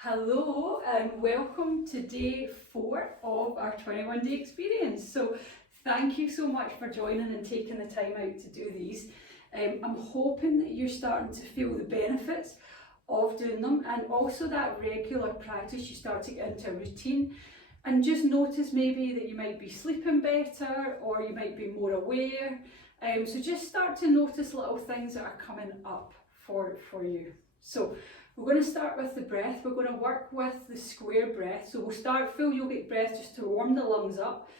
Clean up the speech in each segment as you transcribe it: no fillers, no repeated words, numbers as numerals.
Hello and welcome to day 4 of our 21-day experience. So thank you so much for joining and taking the time out to do these. I'm hoping that you're starting to feel the benefits of doing them, and also that regular practice you start to get into a routine and just notice maybe that you might be sleeping better or you might be more aware. So just start to notice little things that are coming up for you. So we're going to start with the breath. We're going to work with the square breath. So we'll start full yogic breath just to warm the lungs up.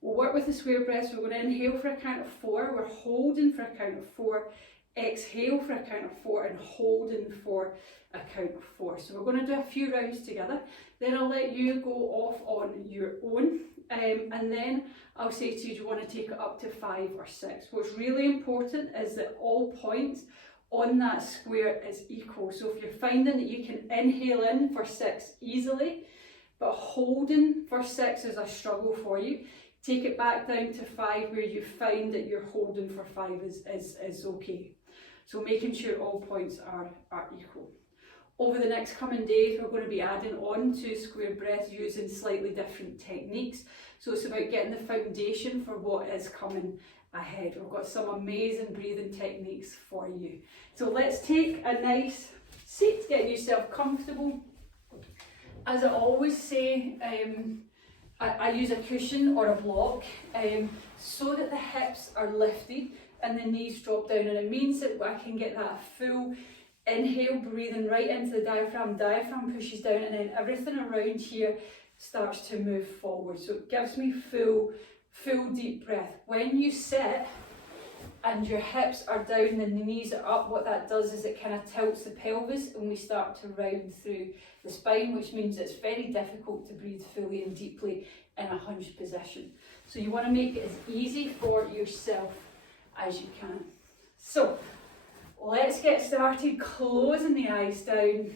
We'll work with the square breath. So we're going to inhale for a count of 4. We're holding for a count of 4. Exhale for a count of 4 and holding for a count of 4. So we're going to do a few rounds together. Then I'll let you go off on your own. And then I'll say to you, do you want to take it up to 5 or 6? What's really important is that all points on that square is equal. So if you're finding that you can inhale in for 6 easily, but holding for 6 is a struggle for you, take it back down to 5 where you find that you're holding for 5 is okay. So making sure all points are equal. Over the next coming days, we're going to be adding on to square breath using slightly different techniques. So it's about getting the foundation for what is coming ahead. We've got some amazing breathing techniques for you. So let's take a nice seat, get yourself comfortable. As I always say, I use a cushion or a block so that the hips are lifted and the knees drop down, and it means that I can get that full inhale, breathing right into the diaphragm pushes down, and then everything around here starts to move forward. So it gives me full deep breath. When you sit and your hips are down and the knees are up, what that does is it kind of tilts the pelvis and we start to round through the spine, which means it's very difficult to breathe fully and deeply in a hunched position. So you want to make it as easy for yourself as you can. So let's get started, closing the eyes down.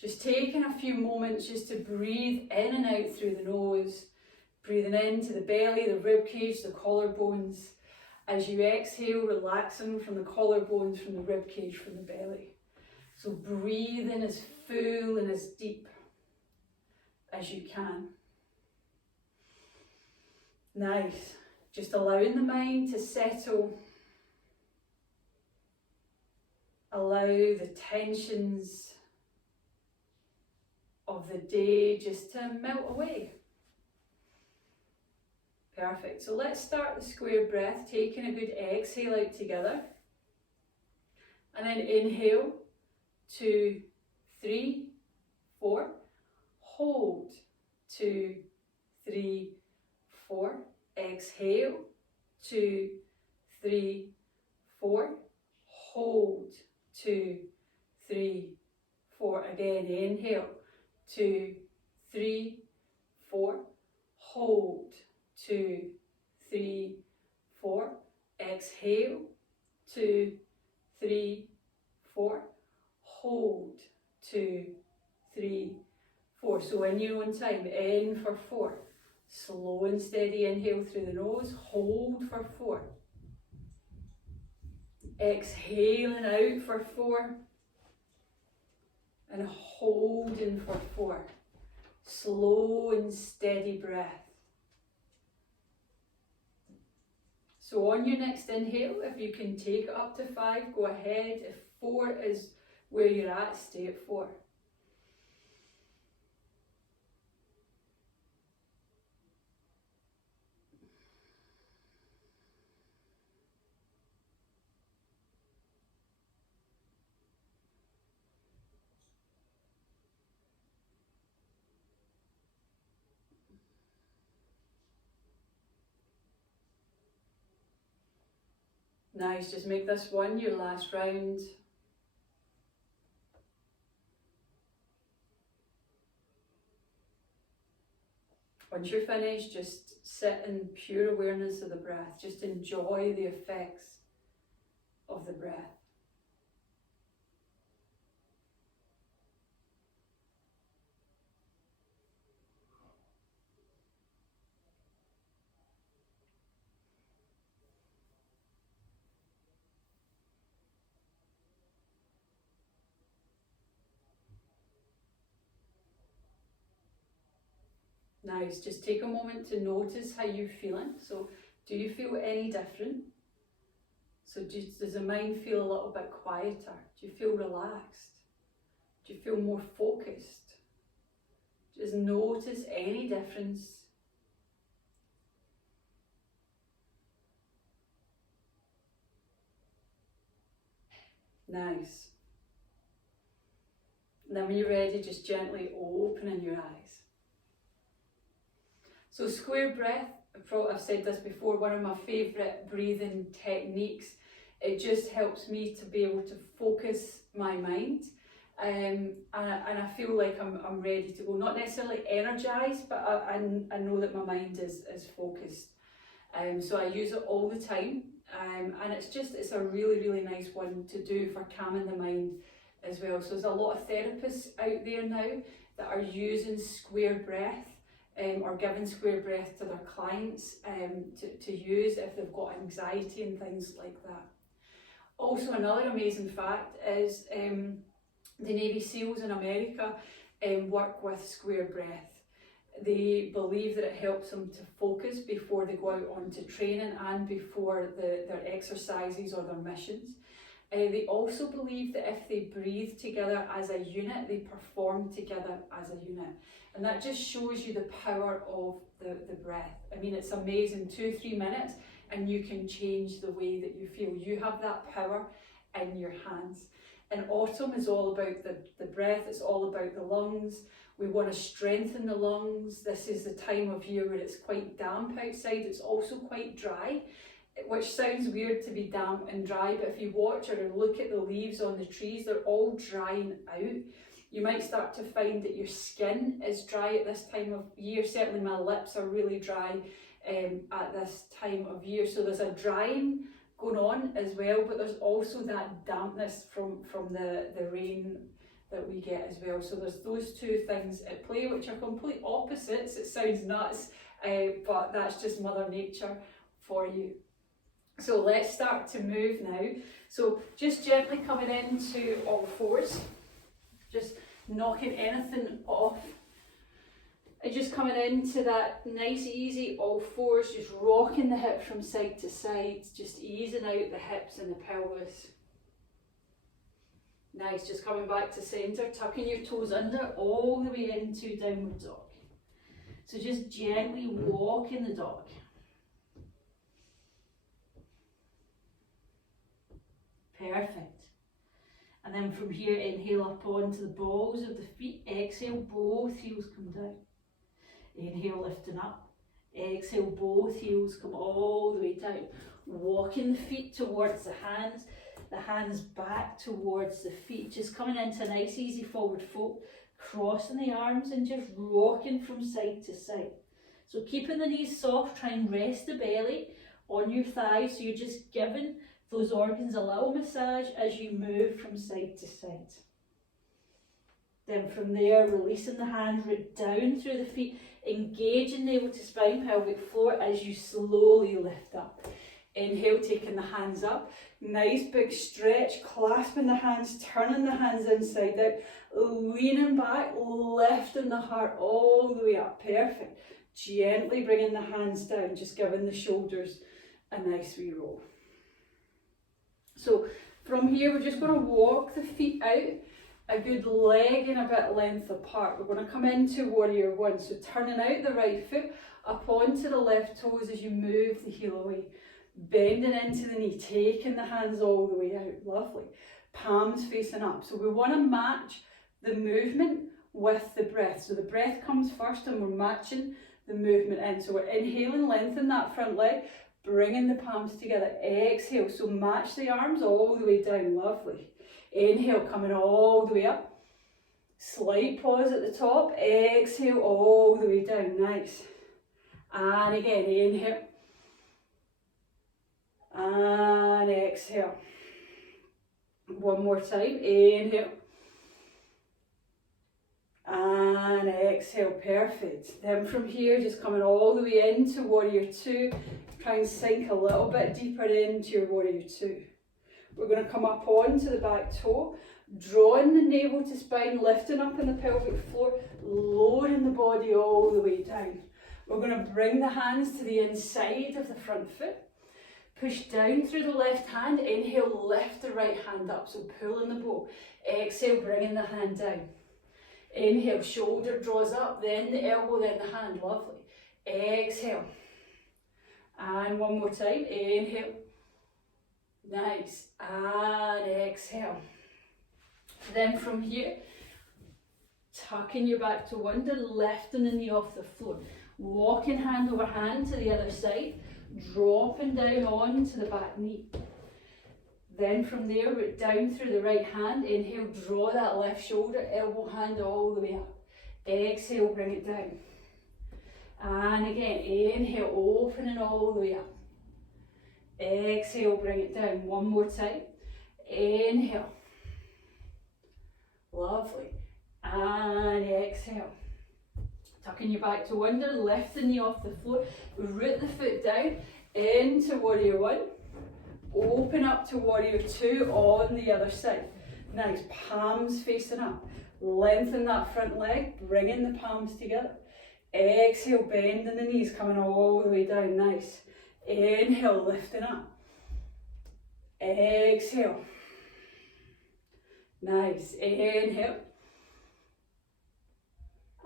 Just taking a few moments just to breathe in and out through the nose. Breathing into the belly, the rib cage, the collarbones. As you exhale, relaxing from the collarbones, from the rib cage, from the belly. So breathing as full and as deep as you can. Nice. Just allowing the mind to settle. Allow the tensions of the day just to melt away. Perfect. So let's start the square breath, taking a good exhale out together. And then inhale, 2, 3, 4. Hold, 2, 3, 4. Exhale, 2, 3, 4. Hold, 2, 3, 4. Again, inhale, 2, 3, 4. Hold, 2, 3, 4. Exhale, 2, 3, 4. Hold, 2, 3, 4. So in your own time, in for 4. Slow and steady inhale through the nose. Hold for 4. Exhaling out for 4. And holding for 4. Slow and steady breath. So on your next inhale, if you can take it up to 5, go ahead. If 4 is where you're at, stay at 4. Nice, just make this one your last round. Once you're finished, just sit in pure awareness of the breath. Just enjoy the effects of the breath. Nice. Just take a moment to notice how you're feeling. So do you feel any different? So does the mind feel a little bit quieter? Do you feel relaxed? Do you feel more focused? Just notice any difference. Nice. And then when you're ready, just gently opening your eyes. So square breath, I've said this before, one of my favourite breathing techniques. It just helps me to be able to focus my mind, and I feel like I'm ready to go. Not necessarily energised, but I know that my mind is focused. So I use it all the time, and it's a really nice one to do for calming the mind as well. So there's a lot of therapists out there now that are using square breath, or giving square breath to their clients to use if they've got anxiety and things like that. Also, another amazing fact is the Navy SEALs in America work with square breath. They believe that it helps them to focus before they go out onto training and before their exercises or their missions. They also believe that if they breathe together as a unit, they perform together as a unit. And that just shows you the power of the breath. I mean, it's amazing, 2-3 minutes and you can change the way that you feel. You have that power in your hands. And autumn is all about the breath, it's all about the lungs. We want to strengthen the lungs. This is the time of year where it's quite damp outside. It's also quite dry, which sounds weird to be damp and dry, but if you watch or look at the leaves on the trees, they're all drying out. You might start to find that your skin is dry at this time of year. Certainly my lips are really dry at this time of year. So there's a drying going on as well, but there's also that dampness from the rain that we get as well. So there's those two things at play, which are complete opposites. It sounds nuts, but that's just Mother Nature for you. So let's start to move now. So just gently coming into all fours, just knocking anything off. And just coming into that nice easy all fours, just rocking the hips from side to side, just easing out the hips and the pelvis. Nice, just coming back to centre, tucking your toes under all the way into downward dog. So just gently walking the dog. Perfect. And then from here, inhale up onto the balls of the feet, exhale, both heels come down. Inhale, lifting up. Exhale, both heels come all the way down. Walking the feet towards the hands back towards the feet. Just coming into a nice easy forward fold, crossing the arms and just rocking from side to side. So keeping the knees soft, try and rest the belly on your thighs, so you're just giving those organs a little massage as you move from side to side. Then from there, releasing the hand root down through the feet, engaging navel to spine, pelvic floor as you slowly lift up. Inhale, taking the hands up. Nice big stretch, clasping the hands, turning the hands inside out, leaning back, lifting the heart all the way up. Perfect. Gently bringing the hands down, just giving the shoulders a nice wee roll. So from here, we're just going to walk the feet out a good leg and a bit length apart. We're going to come into warrior one. So turning out the right foot up onto the left toes as you move the heel away. Bending into the knee, taking the hands all the way out. Lovely. Palms facing up. So we want to match the movement with the breath. So the breath comes first and we're matching the movement in. So we're inhaling, lengthen that front leg, bringing the palms together. Exhale, so match the arms all the way down. Lovely. Inhale, coming all the way up. Slight pause at the top. Exhale, all the way down. Nice. And again, inhale. And exhale. One more time. Inhale. And exhale. Perfect. Then from here, just coming all the way into warrior two. Try and sink a little bit deeper into your warrior two. We're going to come up onto the back toe, drawing the navel to spine, lifting up in the pelvic floor, lowering the body all the way down. We're going to bring the hands to the inside of the front foot. Push down through the left hand. Inhale, lift the right hand up. So pull in the bow. Exhale, bringing the hand down. Inhale, shoulder draws up, then the elbow, then the hand. Lovely. Exhale. And one more time. Inhale. Nice. And exhale. Then from here, tucking your back to under, lifting the knee off the floor. Walking hand over hand to the other side, dropping down onto the back knee. Then from there, root down through the right hand. Inhale, draw that left shoulder, elbow hand all the way up. Exhale, bring it down. And again, inhale, opening all the way up. Exhale, bring it down. One more time. Inhale. Lovely. And exhale. Tucking your back to under, lift the knee off the floor, root the foot down into warrior one, open up to warrior two on the other side. Nice, palms facing up, lengthen that front leg, bringing the palms together. Exhale, bending the knees, coming all the way down, nice. Inhale, lifting up. Exhale. Nice, inhale.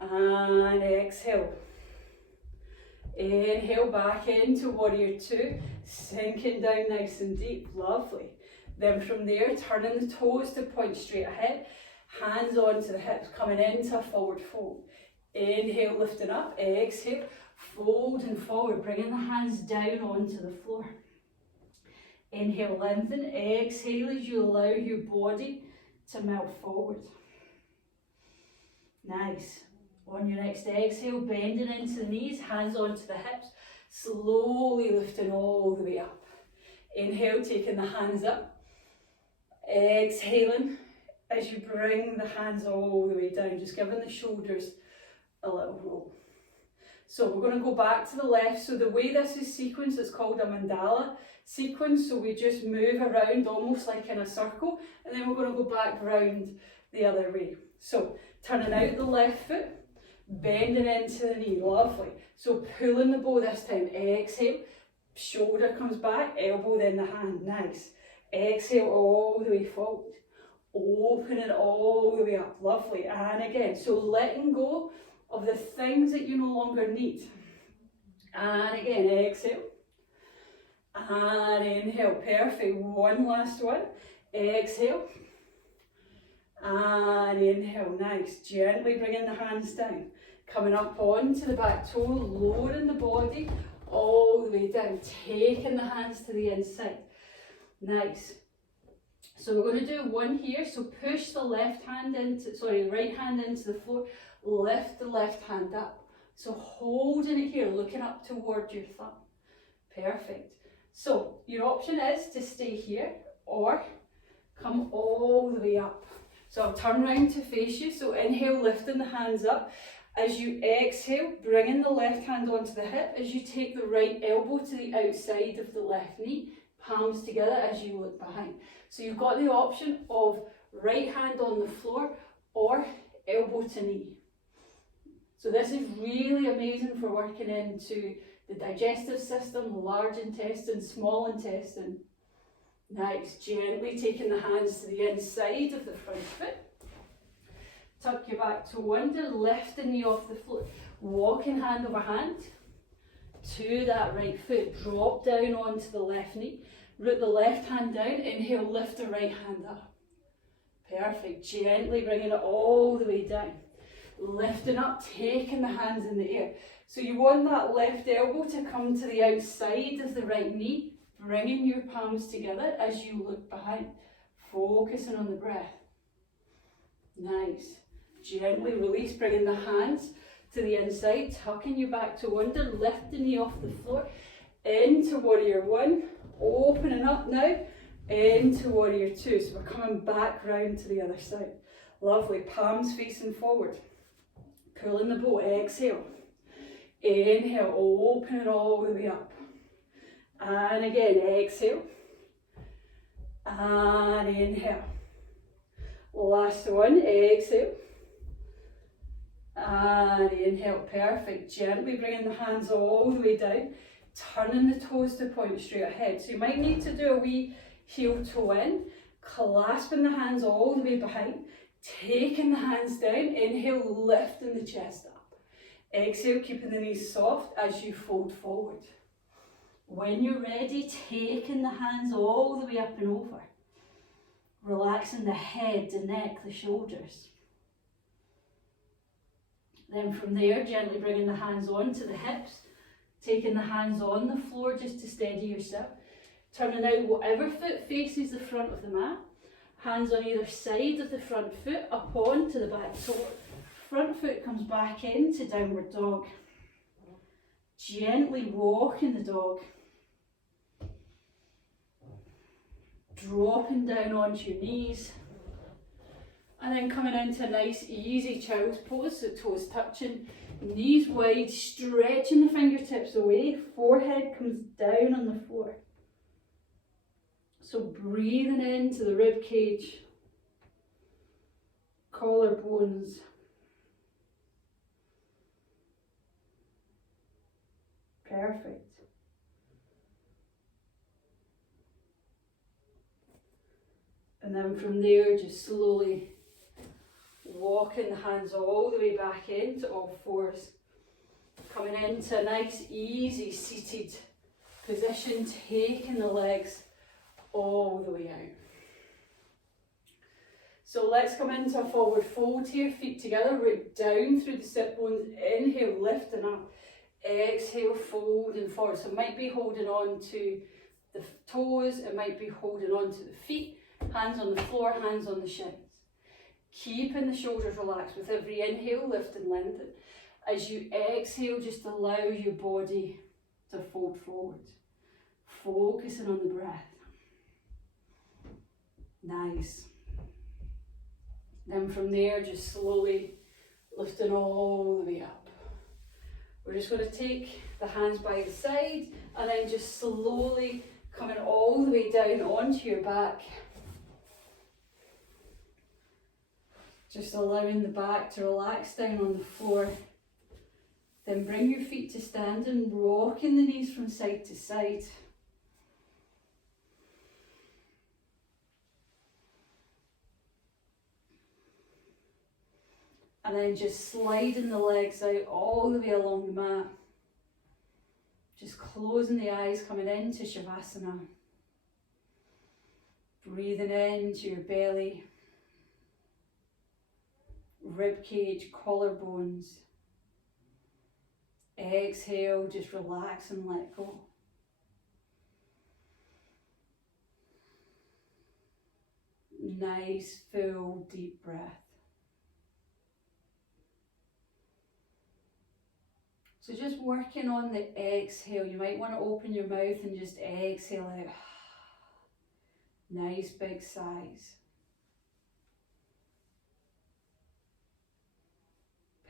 And exhale. Inhale back into warrior two, sinking down nice and deep, lovely. Then from there, turning the toes to point straight ahead, hands onto the hips, coming into a forward fold. Inhale, lifting up, exhale, folding forward, bringing the hands down onto the floor. Inhale, lengthen, exhale as you allow your body to melt forward. Nice. On your next exhale, bending into the knees, hands onto the hips, slowly lifting all the way up. Inhale, taking the hands up. Exhaling as you bring the hands all the way down, just giving the shoulders a little roll. So we're going to go back to the left. So the way this is sequenced, it's called a mandala sequence. So we just move around almost like in a circle, and then we're going to go back round the other way. So turning out the left foot, bending into the knee, lovely. So pulling the bow this time, exhale, shoulder comes back, elbow then the hand, nice. Exhale all the way forward, open it all the way up, lovely. And again, so letting go of the things that you no longer need. And again, exhale. And inhale, perfect. One last one, exhale. And inhale, nice. Gently bringing the hands down. Coming up onto the back toe, lowering the body all the way down. Taking the hands to the inside. Nice. So we're going to do one here. So push the right hand into the floor. Lift the left hand up. So holding it here, looking up toward your thumb. Perfect. So your option is to stay here or come all the way up. So I'll turn around to face you. So inhale, lifting the hands up. As you exhale, bringing the left hand onto the hip. As you take the right elbow to the outside of the left knee, palms together as you look behind. So you've got the option of right hand on the floor or elbow to knee. So this is really amazing for working into the digestive system, large intestine, small intestine. Nice, gently taking the hands to the inside of the front foot. Tuck your back to under, lift the knee off the floor. Walking hand over hand to that right foot. Drop down onto the left knee. Root the left hand down. Inhale, lift the right hand up. Perfect. Gently bringing it all the way down. Lifting up, taking the hands in the air. So you want that left elbow to come to the outside of the right knee. Bringing your palms together as you look behind. Focusing on the breath. Nice. Gently release, bringing the hands to the inside, tucking your back to under, lift the knee off the floor, into warrior one, opening up now, into warrior two. So we're coming back round to the other side. Lovely, palms facing forward. Pulling the bow, exhale. Inhale, open it all the way up. And again, exhale. And inhale. Last one, exhale. And inhale, perfect. Gently bringing the hands all the way down, turning the toes to point straight ahead. So you might need to do a wee heel toe in, clasping the hands all the way behind, taking the hands down, inhale, lifting the chest up. Exhale, keeping the knees soft as you fold forward. When you're ready, taking the hands all the way up and over, relaxing the head, the neck, the shoulders. Then from there, gently bringing the hands onto the hips, taking the hands on the floor just to steady yourself. Turning out whatever foot faces the front of the mat. Hands on either side of the front foot up onto the back toe. Front foot comes back into downward dog. Gently walking the dog. Dropping down onto your knees. And then coming into a nice easy child's pose, so toes touching, knees wide, stretching the fingertips away, forehead comes down on the floor. So breathing into the rib cage, collarbones. Perfect. And then from there, just slowly walking the hands all the way back into all fours. Coming into a nice, easy seated position, taking the legs all the way out. So let's come into a forward fold here, feet together, root down through the sit bones, inhale, lifting up, exhale, folding forward. So it might be holding on to the toes, it might be holding on to the feet, hands on the floor, hands on the shins. Keeping the shoulders relaxed with every inhale, lift and lengthen. As you exhale, just allow your body to fold forward, focusing on the breath. Nice. Then from there, just slowly lifting all the way up. We're just going to take the hands by the side and then just slowly coming all the way down onto your back. Just allowing the back to relax down on the floor. Then bring your feet to standing, rocking the knees from side to side. And then just sliding the legs out all the way along the mat. Just closing the eyes, coming into Shavasana. Breathing into your belly. Rib cage, collarbones. Exhale, just relax and let go. Nice, full, deep breath. So just working on the exhale. You might want to open your mouth and just exhale out. Nice big sighs.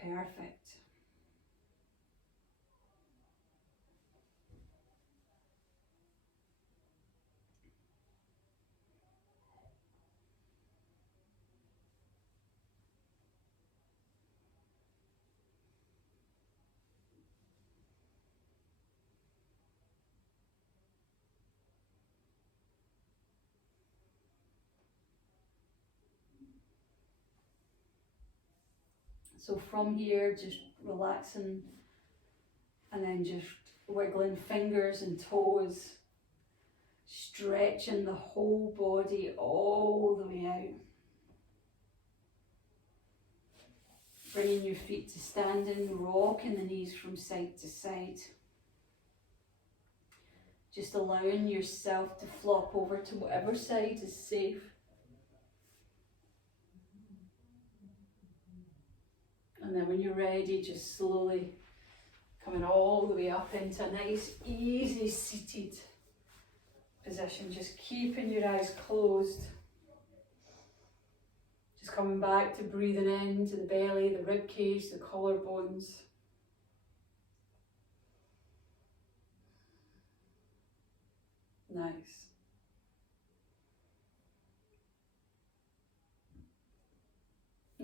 Perfect. So from here, just relaxing and then just wiggling fingers and toes, stretching the whole body all the way out. Bringing your feet to standing, rocking the knees from side to side. Just allowing yourself to flop over to whatever side is safe. And then when you're ready, just slowly coming all the way up into a nice, easy seated position. Just keeping your eyes closed. Just coming back to breathing into the belly, the rib cage, the collarbones. Nice.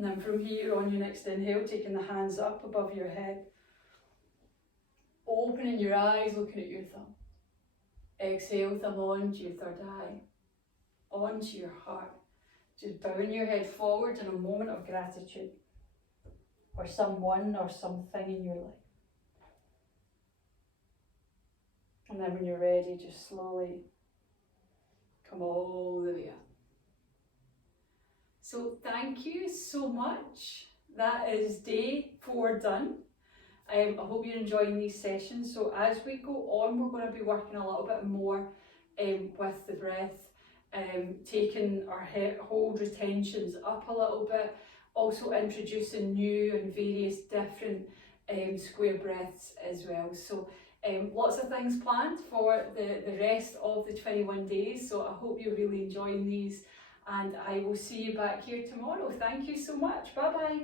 And then from here on your next inhale, taking the hands up above your head. Opening your eyes, looking at your thumb. Exhale, thumb onto your third eye, onto your heart. Just bowing your head forward in a moment of gratitude for someone or something in your life. And then when you're ready, just slowly come all the way up. So thank you so much. That is day 4 done. I hope you're enjoying these sessions. So as we go on, we're going to be working a little bit more with the breath, taking our hold retentions up a little bit, also introducing new and various different square breaths as well. So lots of things planned for the rest of the 21 days. So I hope you're really enjoying these, and I will see you back here tomorrow. Thank you so much. Bye bye.